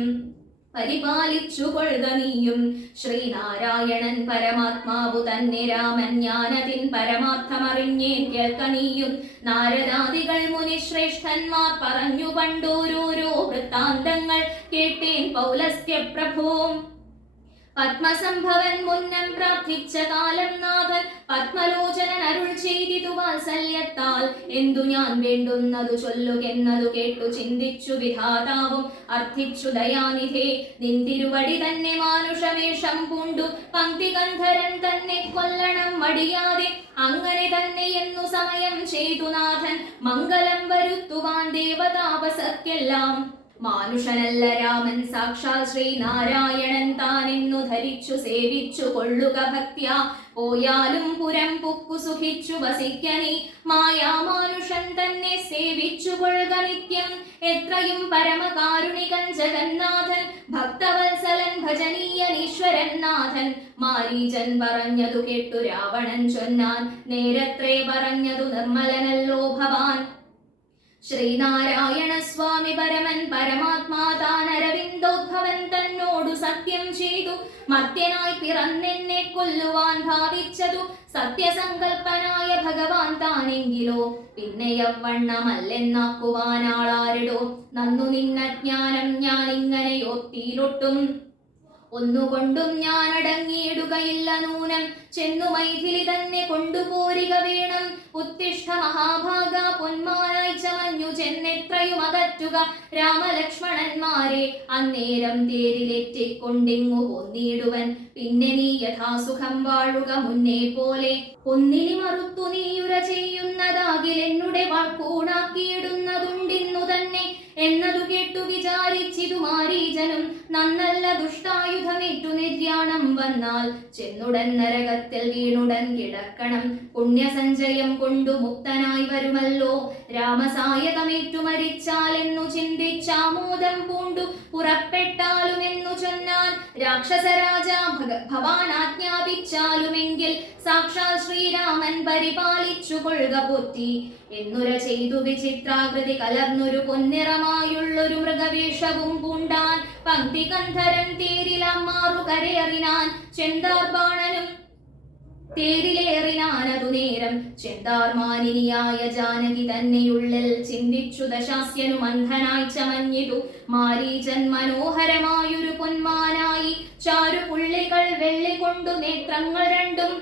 പരിപാലിച്ചുകൊള്ളുക നീയും. ശ്രീനാരായണൻ പരമാത്മാവു തന്നെ രാമൻ, ഞാനതിൻ പരമാർത്ഥമറിഞ്ഞേൻ കേൾക്ക നീയും. നാരദാദികൾ മുനിശ്രേഷ്ഠന്മാർ പറഞ്ഞു പണ്ടോരോരോ വൃത്താന്തങ്ങൾ കേട്ടേൻ പൗലസ്ത്യ പ്രഭോ. പത്മസംഭവൻ മുന്നം പ്രാർത്ഥിച്ച കാലം നാഥൻ പത്മലോചനൻ അരുൾ ചെയ്തിതു വാത്സല്യത്താൽ. എന്തു ഞാൻ വേണ്ടുന്നതു ചൊല്ലുകെന്നതു കേട്ടു ചിന്തിച്ചു വിധാതാവും അർത്ഥിച്ചു ദയാനിധേ. നിന്തിരുവടി തന്നെ മാനുഷവേഷം പൂണ്ടു പങ്ക്തിഗന്ധരൻ തന്നെ കൊല്ലണം മടിയാതെ. അങ്ങനെ തന്നെ എന്നു സമയം ചെയ്തു നാഥൻ മംഗളം വരുത്തുവാൻ ദേവതാപസർക്കെല്ലാം. മാനുഷനല്ല രാമൻ സാക്ഷാൽ ശ്രീനാരായണൻ താനെന്നു ധരിച്ചു സേവിച്ചു കൊള്ളുക ഭക്ത്യാ. പോയാലും പുരം പുക്കു സുഖിച്ചു വസിക്കനീ മായാമാനുഷൻ തന്നെ സേവിച്ചു കൊള്ളുക നിത്യം. എത്രയും പരമകാരുണികൻ ജഗന്നാഥൻ ഭക്തവത്സലൻ ഭജനീയനീശ്വരൻ നാഥൻ. മാരീചൻ പറഞ്ഞതു കേട്ടു രാവണൻ ചൊന്നാൻ, നേരത്രേ പറഞ്ഞതു നിർമ്മലനല്ലോ ഭവാൻ. ശ്രീനാരായണ സ്വാമി പരമൻ പരമാത്മാ താനരവിന്ദോദ്ഭവൻ തന്നോടു സത്യം ചെയ്തു. മർത്യനായി പിറന്നെന്നെ കൊല്ലുവാൻ ഭാവിച്ചതു സത്യസങ്കൽപ്പനായ ഭഗവാൻ താനെങ്കിലോ പിന്നെ യവണ്ണമല്ലെന്നാക്കുവാനാളാരിടോ. നന്നു നിന്നജ്ഞാനം ഞാൻ ഇങ്ങനെയോർത്തിയിലൊട്ടും ഒന്നുകൊണ്ടും ഞാൻ അടങ്ങിയിടുകയില്ല നൂനം. ചെന്നു മൈഥിലി തന്നെ കൊണ്ടുപോരിക വേണം. ഉത്തിഷ്ഠ മഹാഭാഗ പൊന്മാനായി ചമഞ്ഞു ചെന്നെത്രയും അകറ്റുക രാമലക്ഷ്മണന്മാരെ. അന്നേരം തേരിലെറ്റിക്കൊണ്ടിങ്ങു പൊന്നിടുവൻ. പിന്നെ നീ യഥാസുഖം വാഴുക മുന്നേ പോലെ. ഒന്നിനി മറുത്തു നീയുര ചെയ്യുന്നതാകിൽ എന്നുടെ വാൾക്കൂണാക്കിയിടുന്നതുണ്ടിന്നു തന്നെ എന്നതു കേട്ടു വിചാരിച്ചിതു മാരീചനും. നന്നല്ല ദുഷ്ടായുധമേറ്റു നിര്യാണം വന്നാൽ ചെന്നുടൻ നരകത്തിൽ വീണുടൻ കിടക്കണം. പുണ്യസഞ്ചയം കൊണ്ടു മുക്തനായി വരുമല്ലോ. രാമസായകമേറ്റു മരിച്ചാലെന്നു ചിന്തിച്ചാമോദം പൂണ്ടു പുറപ്പെട്ടാലുമെന്നു ചൊന്നാൽ. രാക്ഷസരാജ ഭവാൻ ആജ്ഞാപിച്ചാലുമെങ്കിൽ സാക്ഷാൽ ശ്രീരാമൻ പരിപാലിച്ചു കൊള്ളുക പോറ്റി. എന്നുര ചെയ്തു വിചിത്രാകൃതി കലർന്നൊരു പൊന്നിറമായുള്ളൊരു മൃഗവേഷവും പൂണ്ടാൻ. പങ്ക്തി ഗന്ധരൻ തേരിലമ്മാറു കരയറിനാൻ. ചെന്താർബാണനും തേരിലേറിനാനതു നേരം. ചെന്താർമാനിനിയായ ജാനകി തന്നെയുള്ളിൽ ചിന്തിച്ചു ദശാസ്യനും അന്ധനായി ചമഞ്ഞിതു. മാരീചൻ മനോഹരമായൊരു പൊന്മാനായി. ചാരുപുള്ളികൾ വെള്ളികൊണ്ടു നേത്രങ്ങൾ രണ്ടും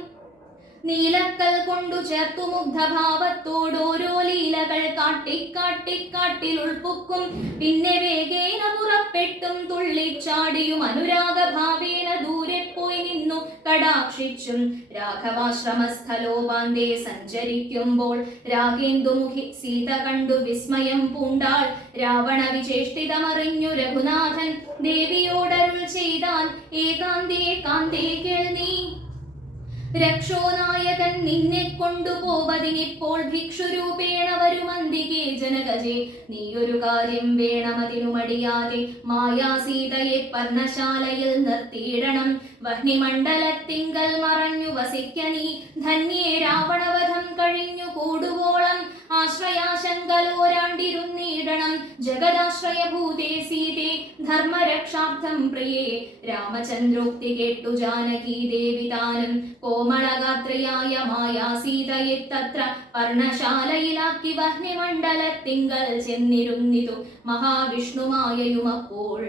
നീലക്കൽ കൊണ്ടു ചേർത്തു മുഗ്ധഭാവത്തോടോരോ ലീലകൾ കാട്ടിക്കാട്ടിൽ ഉൾപ്പുക്കും. പിന്നെ വേഗേന പുറപ്പെട്ടും തുള്ളിച്ചാടിയും അനുരാഗഭാവേന ദൂരെ പോയി നിന്നു കടാക്ഷിച്ചും. രാഘവാശ്രമസ്ഥലോപാന്തേ സഞ്ചരിക്കുമ്പോൾ രാഗേന്ദുമുഖി സീത കണ്ടു വിസ്മയം പൂണ്ടാൾ. രാവണ വിചേഷ്ടിതമറിഞ്ഞു രഘുനാഥൻ ദേവിയോടരുൾ ചെയ്താൽ, ഏകാന്തേ കാന്തേ കേൾനീ. രക്ഷോനായകൻ നിന്നെ കൊണ്ടുപോവതിനിപ്പോൾ ഭിക്ഷുരൂപേണ വരുമന്തികേ ജനകജേ. നീയൊരു കാര്യം വേണമതിനു മടിയാതെ മായാസീതയെ പർണശാലയിൽ നിർത്തിയിടണം. വഹ്നിമണ്ഡലത്തിങ്കൽ മറഞ്ഞു വസിക്ക നീ ധന്യേ രാവണവധം കഴിഞ്ഞു കൂടുവോളം ആശ്രയാശങ്കലോരാണ്ടിരുന്നീടണം ജഗദാശ്രയഭൂതേ സീതേ ധർമ്മരക്ഷാർത്ഥം പ്രിയേ രാമചന്ദ്രോക്തി കേട്ടു ജാനകീ ദേവി താനും കോമളഗാത്രയായ മായാ സീതയെ തത്ര പർണശാലയിലാക്കി വഹ്നിമണ്ഡലത്തിങ്കൽ ചെന്നിരുന്നിതു മഹാവിഷ്ണുമായയുമപ്പോൾ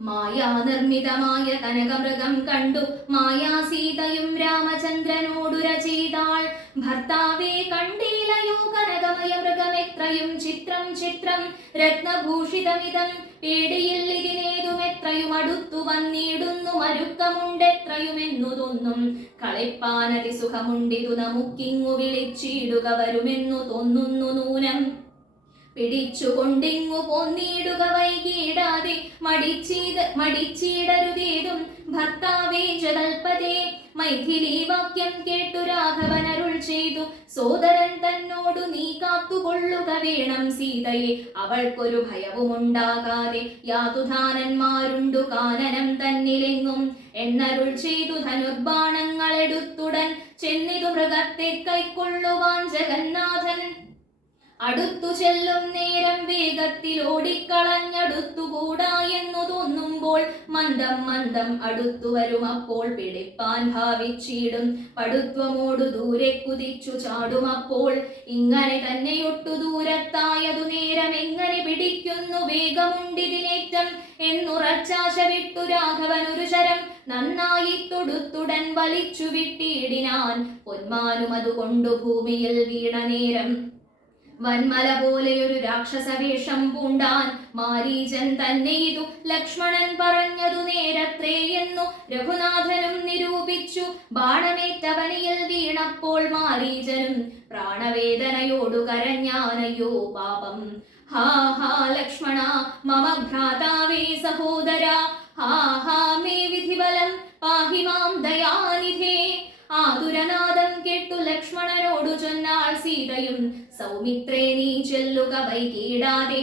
മായാനിർമ്മിതമായ കനകമൃഗം കണ്ടു മായാസീതയും രാമചന്ദ്രനോടുര ചെയ്താൾ ഭർത്താവേ കണ്ടീലയോ കനകമയ മൃഗമെത്രയും ചിത്രം ചിത്രം രത്നഭൂഷിതമിതം പേടിയിൽ ഇതിനേതുമെത്രയും അടുത്തു വന്നിടുന്നു മരുക്കമുണ്ടെത്രയുമെന്നു തോന്നും കളിപ്പാനതി സുഖമുണ്ടിതു നമുക്കിങ്ങു വിളിച്ചിടുക വരുമെന്നു തോന്നുന്നു നൂനം പിടിച്ചുകൊണ്ടിങ്ങു പോന്നിടുക വൈകിടാതെ മടിച്ചിടരുതേതും ഭർത്താവേ ജഗൽപതേ മൈഥിലി വാക്യം കേട്ടു രാഘവൻ അരുൾ ചെയ്തു സോദരൻ തന്നോടു നീ കാത്തുകൊള്ളുക വേണം സീതയെ അവൾക്കൊരു ഭയവുമുണ്ടാകാതെ യാതുധാനന്മാരുണ്ടു കാനനം തന്നിലെങ്ങും എന്നരുൾ ചെയ്തു ധനുർബാണങ്ങളെടുത്തുടൻ ചെന്നിതു മൃഗത്തെ കൈക്കൊള്ളുവാൻ ജഗന്നാഥൻ അടുത്തു ചെല്ലും നേരം വേഗത്തിൽ ഓടിക്കളഞ്ഞടുത്തുകൂടാ എന്നു തോന്നുമ്പോൾ മന്ദം മന്ദം അടുത്തു വരും അപ്പോൾ പിടിപ്പാൻ ഭാവിച്ചിടും പടുത്വമോടു ദൂരെ കുതിച്ചു ചാടുമപ്പോൾ ഇങ്ങനെ തന്നെയൊട്ടു ദൂരത്തായതു നേരം എങ്ങനെ പിടിക്കുന്നു വേഗമുണ്ടിതിനേറ്റം എന്നുറച്ചാശ വിട്ടു രാഘവൻ ഒരു ശരം നന്നായി തൊടുത്തുടൻ വലിച്ചു വിട്ടിടിനാൻ പൊന്മാനും അതുകൊണ്ടു ഭൂമിയിൽ വീണ നേരം വന്മല പോലെയൊരു രാക്ഷസവേഷം പൂണ്ടാൻ മാരീചൻ തന്നെ ഇതു ലക്ഷ്മണൻ പറഞ്ഞതു നേരത്രേ എന്നു രഘുനാഥനും നിരൂപിച്ചു ബാണമേറ്റവനിയിൽ വീണപ്പോൾ മാരീചനും പ്രാണവേദനയോടു കരഞ്ഞാനയോ പാപം ഹാ ഹാ ലക്ഷ്മണ മമ ഭ്രാതാവേ സഹോദര ഹാ ഹാ മേ വിധിബലം പാഹി മാം ദയാനിധേ ആതുരനാദം കേട്ടു ലക്ഷ്മണനോടു ചൊന്നാൾ സീതയും സൗമിത്രേ നീ ചെല്ലുക വൈകിടാതെ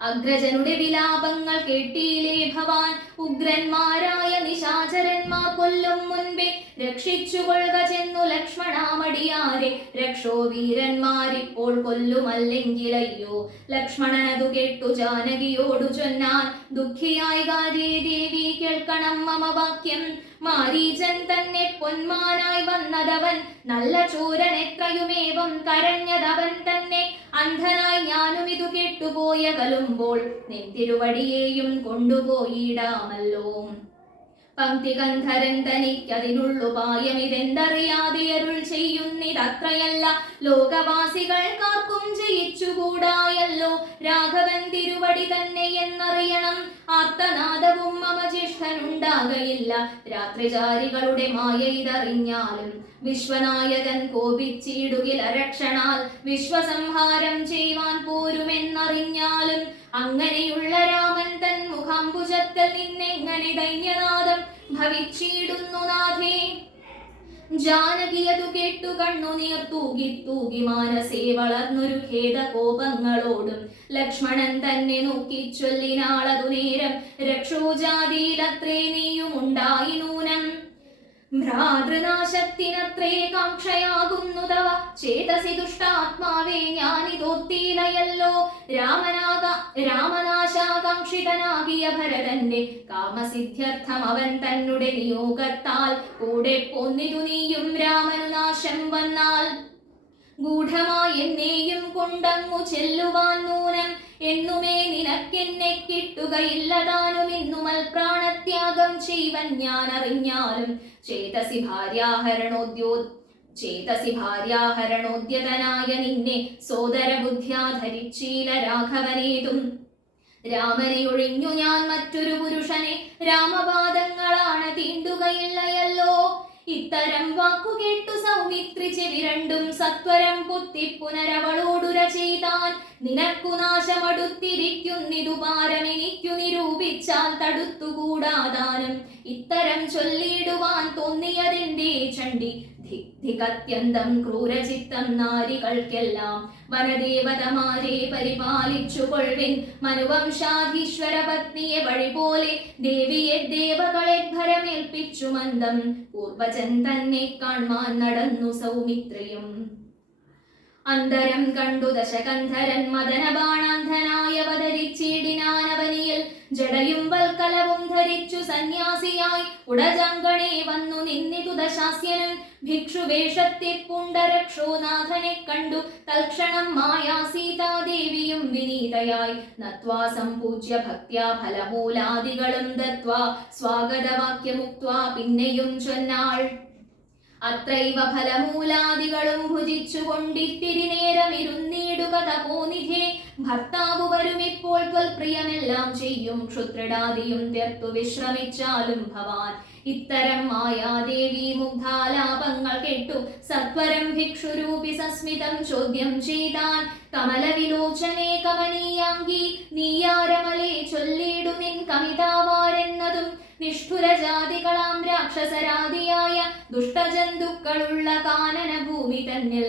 അഗ്രജനുടെ വിലാപങ്ങൾ കേട്ടീലേ ഭവാൻ ഉഗ്രന്മാരായ നിശാചരന്മാർ കൊല്ലും മുൻപേ രക്ഷിച്ചുകൊള്ളുക ചെന്നു ലക്ഷ്മണാമടിയാരെ രക്ഷോ വീരന്മാരിപ്പോൾ കൊല്ലുമല്ലെങ്കിലയ്യോ ലക്ഷ്മണനതു കേട്ടു ജാനകിയോടു ചൊന്നാൻ ദുഃഖിയായി ഗാരേ ദേവി കേൾക്കണം മമ വാക്യം മാരീചൻ തന്നെ പൊന്മാനായി വന്നതവൻ നല്ല ചോരൻ എത്രയുമേവം കരഞ്ഞതവൻ തന്നെ അന്ധനായി ഞാനും ഇതു കേട്ടുപോയ കലുമ്പോൾ നിൻ തിരുവടിയെയും കൊണ്ടുപോയിടാമല്ലോ പങ്ക്തികന്ധരൻ തനിക്കതിനുള്ളുപായമിതെന്തറിയാതെ അരുൾ ചെയ്യുന്നിതത്രയല്ല ലോകവാസികൾക്കാർക്കും ജയിച്ചുകൂടായല്ലോ രാഘവൻ തിരുവടി തന്നെ എന്നറിയണം ആർത്തനാദവും മമ ജ്യേഷ്ഠനുണ്ടാകയില്ല രാത്രിചാരികളുടെ മായ ഇതറിഞ്ഞാലും വിശ്വനായകൻ കോപിച്ചിടുകിൽ അരക്ഷണാൽ വിശ്വസംഹാരം ചെയ്യുവാൻ പോരുമെന്നറിഞ്ഞാലും അങ്ങനെയുള്ള രാമൻ തൻ മുഖാംബുജത്തിൽ നിന്നെങ്ങനെ ദൈന്യനാദം ഭവിച്ചിടുന്നു നാഥേ ജാനകിയതു കേട്ടു കണ്ണുനീർ തൂകി തൂകി മാനസേ വളർന്നൊരു ഖേദകോപങ്ങളോടും ലക്ഷ്മണൻ തന്നെ നോക്കി ചൊല്ലിനാളതു നേരം രക്ഷോജാതിയിലത്രേ നീയുമുണ്ടായി നൂനം ഭ്രാതൃനാശത്തിനത്രേ കാക്ഷയാകുന്നു തവ ചേതസി ദുഷ്ടാത്മാവേ ഞാനിതോർത്തിയിലയല്ലോ രാമനാശാകാംക്ഷിതനാകിയ ഭരതന്റെ കാമസിദ്ധ്യർത്ഥം അവൻ തന്നെ നിയോഗത്താൽ കൂടെ പോന്നിതു നീയും രാമനു നാശം വന്നാൽ ഗൂഢമായി എന്നെയും കൊണ്ടങ്ങു ചെല്ലുവാൻ നൂനം എന്നുമേ നിനക്കെന്നെ കിട്ടുകയില്ലതാനും ഇന്നുമൽ പ്രാണത്യാഗം ചെയ്വൻ ഞാൻ അറിഞ്ഞാലും ചേതസി ഭാര്യാഹരണോദ്യതനായ നിന്നെ സോദര ബുദ്ധ്യാ ധരിച്ചീല രാഘവനേതും രാമനെ ഒഴിഞ്ഞു ഞാൻ മറ്റൊരു പുരുഷനെ രാമപാദങ്ങളാണ് തീണ്ടുകയില്ലയല്ലോ ഇത്തരം വാക്കുകേട്ടു സൗമിത്രി ചെവി രണ്ടും സത്വരം പൊത്തി പുനരവളോടുര ചെയ്താൻ നിനക്കു നാശമടുത്തിരിക്കുന്നിതു പാരമെനിക്കു നിരൂപിച്ചാൽ തടുത്തുകൂടാതാനും ഇത്തരം ചൊല്ലിടുവാൻ തോന്നിയതെന്തേ ചണ്ഡി ധികത്യന്തം ക്രൂരചിത്തം നാരികൾക്കെല്ലാം വനദേവതമാരെ പരിപാലിച്ചു കൊൾവിൻ. മനുവംശാധീശ്വര പത്നിയെ വഴി പോലെ ദേവിയെ ദേവകളെ ഭരമേൽപ്പിച്ചു മന്ദം. പൂർവജൻ തന്നെ കാൺമാൻ നടന്നു സൗമിത്രയും. അന്തരം കണ്ടു ദശകന്ധരൻ മദനബാണാന്ധനായവതരിച്ചിടിനാനവനിയിൽ. ജടയും വൽക്കലവും ധരിച്ചു സന്യാസിയായി ഉടജങ്കണേ വന്നു നിന്നിതു ദശാസ്യനും. ഭിക്ഷുവേഷത്തെ പുണ്ടരക്ഷോനാഥനെ കണ്ടു തൽക്ഷണം മായാ സീതാദേവിയും വിനീതയായി. നത്വാ സംപൂജ്യ ഭക്ത്യാ ഫലമൂലാദികളും ദത്വാ സ്വാഗതവാക്യമുക്ത്വാ പിന്നെയും ചൊന്നാൾ. അത്രൈവ ഫലമൂലാദികളും ഭുജിച്ചു കൊണ്ടിത്തിരി നേരമിരുന്നീടുക തപോനിധേ. ഭർത്താവ് വരുമിപ്പോൾ ത്വൽപ്രിയമെല്ലാം ചെയ്യും. ക്ഷുദ്രടാദിയും തീർത്തു വിശ്രമിച്ചാലും ഭവാൻ. ഇത്തരം മായാദേവി മുഗ്ധാലാപങ്ങൾ കേട്ടു സത്വരം ഭിക്ഷുരൂപി സസ്മിതം ചോദ്യം ചെയ്താൻ. കമലവിലോചനേ കമനീയാംഗി നീയാരമലേ ചൊല്ലിടു നിൻ കമിതാവാരെന്നതും. നിഷ്ഠുരജാതികളാം രാക്ഷസരാദിയായ ദുഷ്ടജന്തുക്കളുള്ള കാനന ഭൂമി തന്നിൽ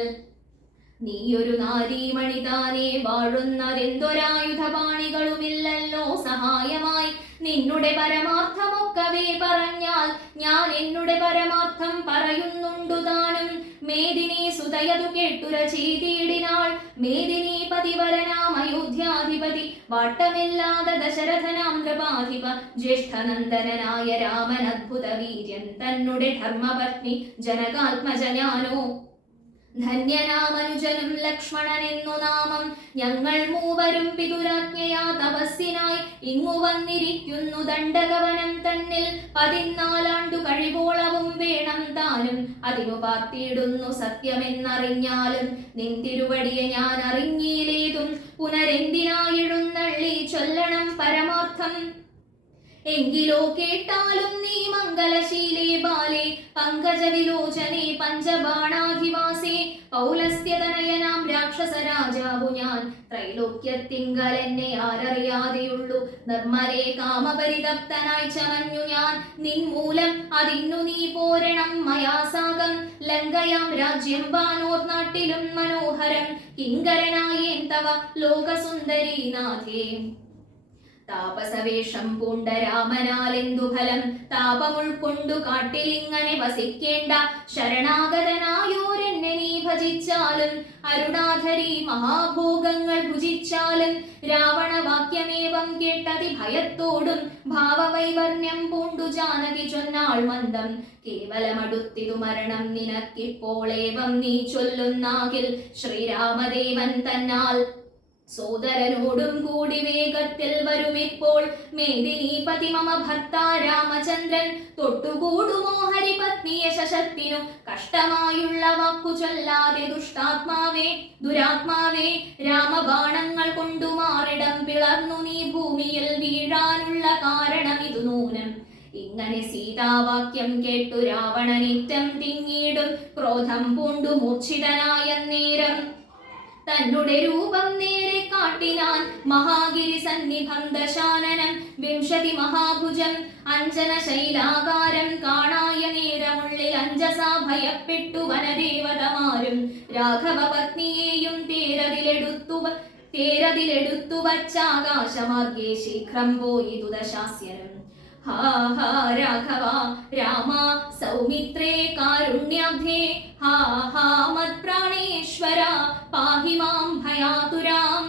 നീയൊരു നാരീമണി താനേ വാഴുന്നതെന്തൊരായുധപാണികളുമില്ലല്ലോ സഹായമായി. നിന്നുടെ പരമാർത്ഥമൊക്കവേ പറഞ്ഞാൽ ഞാൻ എന്നുടെ പരമാർത്ഥം പറയുന്നുണ്ടു താനും. മേദിനി സുതയതു കേട്ടുര ചെയ്തിടിനാൾ. മേദിനി പതിവരനാം അയോധ്യാധിപതി വാട്ടമില്ലാതെ ദശരഥനാം നൃപാധിപ. ജ്യേഷ്ഠനന്ദനായ രാമൻ അദ്ഭുത വീര്യൻ തന്നുടെ ധർമ്മപത്നി ജനകാത്മജനാനോ. ധന്യനാമനുജനും ലക്ഷ്മണൻ എന്നു നാമം. ഞങ്ങൾ മൂവരും പിതുരാജ്ഞയാ തപസ്സിനായി ഇങ്ങു വന്നിരിക്കുന്നു ദണ്ഡകവനം തന്നിൽ. 14 കഴിവോളവും വേണം താനും. അതിനു പാർത്തിയിടുന്നു സത്യമെന്നറിഞ്ഞാലും. നിൻ തിരുവടിയെ ഞാൻ അറിഞ്ഞില്ലേതും. പുനരെന്തിനായെഴുന്നള്ളി ചൊല്ലണം പരമാർത്ഥം. എങ്കിലോ കേട്ടാലും നീ മംഗലശീലേ ബാലേ പങ്കജവിലോചനേ പഞ്ചബാണാധിവാസേ. പൗലസ്ത്യതനയനാം രാക്ഷസരാജാവു ഞാൻ. ത്രൈലോക്യത്തിങ്കൽ എന്നെ ആരറിയാതെയുള്ളൂ. നിർമ്മലേ കാമപരിതപ്തനായി ചമഞ്ഞു ഞാൻ. നിൻ മൂലം അതിന്നു നീ പോരണം മയാസാകം. ലങ്കയാം രാജ്യം വാനോർ നാട്ടിലും മനോഹരം. കിങ്കരനായേൻ തവ ലോകസുന്ദരീനാഥേ. താപസവേഷം പൂണ്ട രാമനാലെന്തു ഫലം. താപമുൾക്കൊണ്ടു കാട്ടിലിങ്ങനെ വസിക്കേണ്ട. ശരണാഗതനായോരെന്നെ നീ ഭജിച്ചാലും. അരുണാധരി മഹാഭോഗങ്ങൾ ഭുജിച്ചാലും. രാവണവാക്യമേവം കേട്ടതി ഭയത്തോടും ഭാവവൈവർണ്യം പൂണ്ടു ജാനകി ചൊന്നാൾ മന്ദം. കേവലമടുത്തിതു മരണം നിനക്കിപ്പോളേവം നീ ചൊല്ലുന്നാകിൽ. ശ്രീരാമദേവൻ തന്നാൽ സോദരനോടും കൂടി വേഗത്തിൽ വരുമിപ്പോൾ. മേദിനീപതി മമ ഭർത്താ രാമചന്ദ്രൻ. തൊട്ടുകൂടുമോ ഹരിപത്നിയെ ശശത്തിനു. കഷ്ടമായുള്ള വാക്കു ചൊല്ലാതെ ദുഷ്ടാത്മാവേ ദുരാത്മാവേ. രാമബാണങ്ങൾ കൊണ്ടു മാറിടം പിളർന്നു നീ ഭൂമിയിൽ വീഴാനുള്ള കാരണമിതു നൂനം. ഇങ്ങനെ സീതാവാക്യം കേട്ടു രാവണനിറ്റം തിങ്ങിടും. ക്രോധം പൂണ്ടു മൂർച്ഛിതനായ നേരം തന്നുടെ രൂപം നേരെ കാട്ടിനാൻ. മഹാഗിരി സന്നിഭം ദശാനനം 20 മഹാഭുജം അഞ്ജന ശൈലാകാരം. കാണായ നേരമുള്ളിൽ അഞ്ജസാ ഭയപ്പെട്ടു വനദേവതമാരും. രാഘവ പത്നിയെയും തേരതിലെടുത്തു വച്ചാകാശമാർഗേ ശീഘ്രം പോയിതു ദശാസ്യനും. ഹാ ഹാ രാഘവ രാമ സൗമിത്രേ കാരുണ്യാബ്ധേ. ഹാ ഹാ മത്പ്രാണേശ്വര പാഹി മാം ഭയാതുരാം.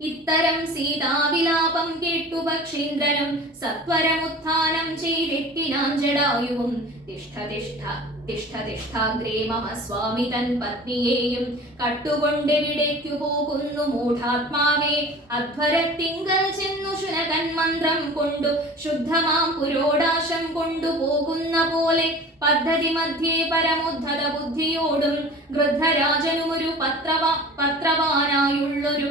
ഇത്തരം സീതാവിലാപം കേട്ടു പക്ഷീന്ദ്രനും സത്വരമുത്ഥാനം ചെയ്തെത്തിനാൻ ജടായുവും. തിഷ്ഠ തിഷ്ഠ തിഷ്ഠ തിഷ്ഠാഗ്രേ മമ സ്വാമി തൻ പത്നിയെയും കട്ടുകൊണ്ടെവിടേക്കു പോകുന്നു മൂഢാത്മാവേ. അധ്വരത്തിങ്കൽ ചെന്നു ശുനകൻ മന്ത്രം കൊണ്ടു ശുദ്ധമാം പുരോടാശം കൊണ്ടു പോകുന്ന പോലെ. പദ്ധതി മധ്യേ പരമുദ്ധത ബുദ്ധിയോടും ഗൃദ്ധരാജനുമൊരു പത്രവാനായുള്ളൊരു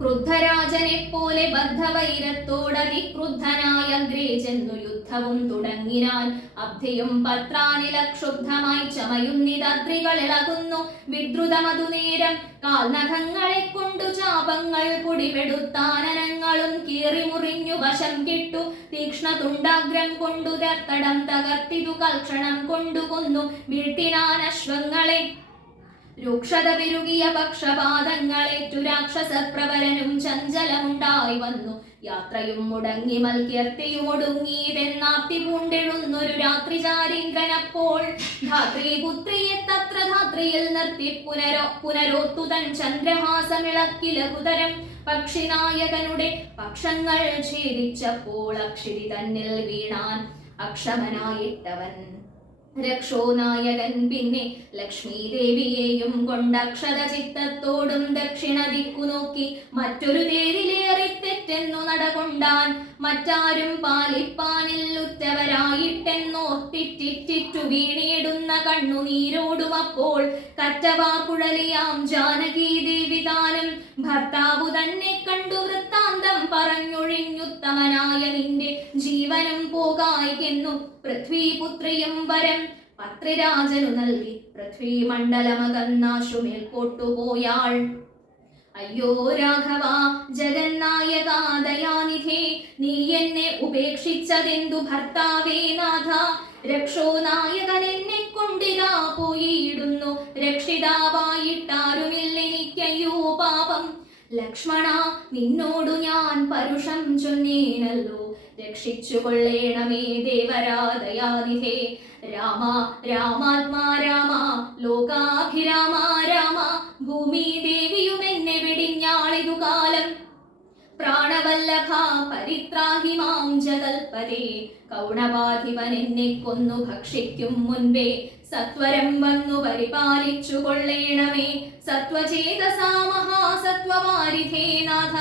ക്രുദ്ധരാജനെ പോലെ ബദ്ധവൈരത്തോടതിക്രുദ്ധനായ അഗ്രേ ചെന്നു യുദ്ധവും തുടങ്ങിനാൻ. അബ്ധിയും പത്രാനില ക്ഷുബ്ധമായി ചമയുന്നിതദ്രികൾ ഇളകുന്നു വിദ്രുതമതുനേരം. കാൽനഖങ്ങളെ കൊണ്ടു ചാപങ്ങൾ പൊടിപെടുത്താനനങ്ങളും കീറിമുറിഞ്ഞു വശം കിട്ടു. തീക്ഷ്ണതുണ്ടാഗ്രം കൊണ്ടു തടം തകർത്തിതു കൽക്ഷണം കൊണ്ടു കൊന്നു വീഴ്ത്തിനാൻ അശ്വങ്ങളെ. രൂക്ഷത പെരുകിയ പക്ഷപാതങ്ങളേറ്റു രാക്ഷസപ്രബലനും ചഞ്ചലമുണ്ടായി വന്നു. യാത്രയും മുടങ്ങി മൽകീർത്തിയും ഒടുങ്ങിയതെന്നാർത്തി പൂണ്ടെഴുന്നൊരു രാത്രിചാരീന്ദ്രനപ്പോൾ ധാത്രീപുത്രിയെ തത്ര ധാത്രിയിൽ നിർത്തി പുനരോത്തുതൻ ചന്ദ്രഹാസമിളക്കി ലഘുതരം. പക്ഷിനായകനുടെ പക്ഷങ്ങൾ ഛേദിച്ചപ്പോൾ അക്ഷിതി തന്നിൽ വീണാൻ അക്ഷമനായിട്ടവൻ. രക്ഷോനായകൻ പിന്നെ ലക്ഷ്മീ ദേവിയെയും കൊണ്ടക്ഷത ചിത്തത്തോടും ദക്ഷിണ ദിക്കു നോക്കി മറ്റൊരു തേരിലേറി തെറ്റെന്നു നടകൊണ്ടാൻ. മറ്റാരും പാലിപ്പാനിൽ ഉറ്റവരായിട്ടെന്നോർത്തിറ്റിറ്റു വീണിടുന്ന കണ്ണുനീരോടും അപ്പോൾ കറ്റവാക്കുഴലിയാം ജാനകീ ദേവി താനും ഭർത്താവു തന്നെ കണ്ടു വൃത്താന്തം പറഞ്ഞൊഴിഞ്ഞുത്തമനായ നിന്റെ ജീവനും പോകായിക്കെന്നു പൃഥ്വീപുത്രിയും വരം പത്രിരാജനു നൽകി പൃഥ്വീ മണ്ഡലമകന്നാശു മേൽപോട്ടുപോയാൾ. അയ്യോ രാഘവ ജഗന്നായക ദയാനിധേ, നീ എന്നെ ഉപേക്ഷിച്ചതെന്തു ഭർത്താവേ നാഥ. രക്ഷോനായകൻ എന്നെ കൊണ്ടിതാ പോയിടുന്നു, രക്ഷിതാവായിട്ടാരുമില്ലെനിക്കയ്യോ പാപം. ലക്ഷ്മണ നിന്നോടു ഞാൻ പരുഷം ചൊന്നേനല്ലോ, രക്ഷിച്ചു കൊള്ളേണമേ ദേവരാദയാനിധേ. രാമ രാമാത്മാ രാമ ലോകാഭിരാമ രാമ, ഭൂമി ദേവിയുമെന്നെ വെടിഞ്ഞാളിതു കാലം. പ്രാണവല്ലഭ പരിത്രാഹി മാം ജഗൽപതേ, കൗണപാധിപൻ എന്നെ കൊന്നു ഭക്ഷിക്കും മുൻപേ സത്വരം വന്നു പരിപാലിച്ചു കൊള്ളേണമേ. സത്വചേതസാ മഹാസത്വവാരിധേ നാഥ,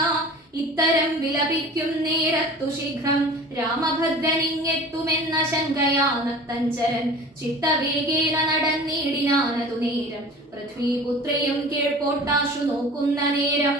ഇത്തരം വിലപിക്കും നേരത്തു ശീഘ്രം രാമഭദ്രനിങ്ങെത്തുമെന്ന ശങ്കയാ നത്തഞ്ചരൻ ചിത്തവേഗേന നടന്നീടിനാനതു നേരം. പൃഥ്വീപുത്രിയും കീഴ്പോട്ടാശു നോക്കുന്ന നേരം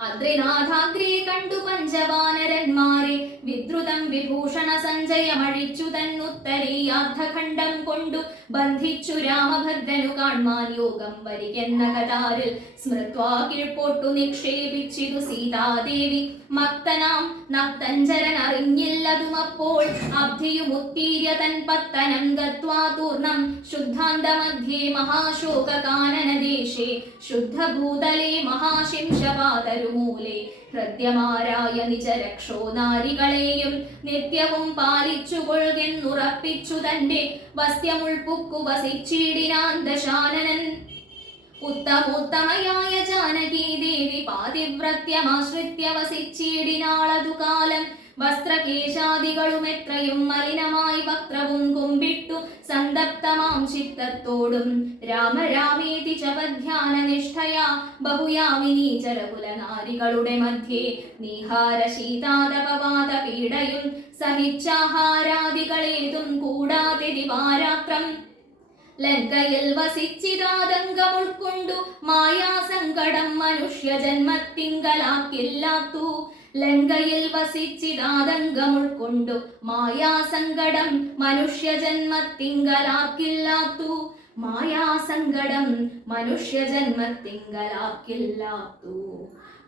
അദ്രിനാഥാഗ്രേ കണ്ടു പഞ്ചവാനരന്മാരെ വിദ്രുതം വിഭൂഷണ സഞ്ജയമഴിച്ചു തന്നുത്തരീയാർദ്ധഖണ്ഡം കൊണ്ടു ബന്ധിച്ചു രാമഭദ്രനു കാൺമാൻ യോഗം വരികെന്ന കതാരിൽ സ്മൃത്വാ കീഴ്പോട്ടു നിക്ഷേപിച്ചിതു സീതാദേവി. മക്തനാം നക്തഞ്ചരൻ അറിഞ്ഞില്ലതുമപ്പോൾ അബ്ധിയുമുത്തീര്യ തൻ പത്തനം ഗത്വാ തൂർണം ശുദ്ധാന്തമധ്യേ മഹാശോകകാനനദേശേ ശുദ്ധഭൂതലേ മഹാശിംശപാതരുമൂലേ. ഹൃദ്യമാരായ നിജരക്ഷോ നാരികളെയും നിത്യവും പാലിച്ചു കൊള്ളുന്നുറപ്പിച്ചു തന്റെ വസ്യമുൾപ്പുക്കു വസിച്ചിടിനാൻ ദശാനനൻ. ഉത്തമോത്തമയായ ജാനകീ ദേവി പാതിവ്രത്യമാശ്രിത്യ വസിച്ചിടിനാളതു കാലം. വസ്ത്രകേശാദികളും എത്രയും മലിനമായി വക്രവും കുമ്പിട്ടു സന്തപ്തമാം ചിത്തത്തോടും രാമരാമേതി ജപധ്യാന നിഷ്ഠയാ ബഹുയാമിനീ ചരകുലനാരികളുടെ മധ്യേ നീഹാര ശീതാതപവാത പീഡയും സഹിച്ചാഹാരാദികളേതും കൂടാതെ ദിവാരാത്രം ലങ്കയിൽ വസിച്ചിതാതങ്കം ഉൾക്കൊണ്ടു മായാസങ്കടം മനുഷ്യജന്മത്തിങ്കലാക്കില്ലാത്തു. ലങ്കയിൽ വസിച്ചിതാതങ്കം ഉൾക്കൊണ്ടു മായാസങ്കടം മനുഷ്യജന്മത്തിങ്കലാക്കില്ലാത്തു. മായാസങ്കടം മനുഷ്യജന്മത്തിങ്കലാക്കില്ലാത്തു.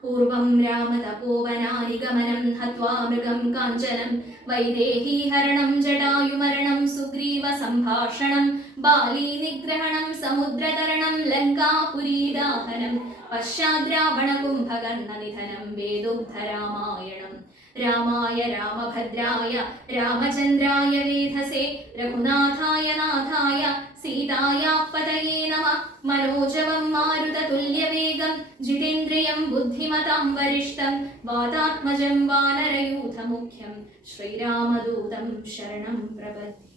പൂർവം രാമതപോവനാനിഗമനം ഹത്വാ മൃഗം കാഞ്ചനം വൈദേഹീഹരണം ജടായുമരണം സുഗ്രീവ സംഭാഷണം ബാലീ നിഗ്രഹണം സമുദ്രതരണം ലങ്കാപുരീദാഹനം പശ്ചാദ്രാവണ കുംഭകർണ നിധനം വേദോദ്ധരാമായണം. രാമായ രാമഭദ്രായ രാമചന്ദ്രായ വേധസേ രഘുനാഥായ നാഥായ സീതായാപതയേ നമഃ. മനോജവം മാരുതതുല്യവേഗം ജിതേന്ദ്രിയം ബുദ്ധിമതാം വരിഷ്ഠം വാതാത്മജം വാനരയൂഥമുഖ്യം ശ്രീരാമദൂതം ശരണം പ്രപദ്യേ.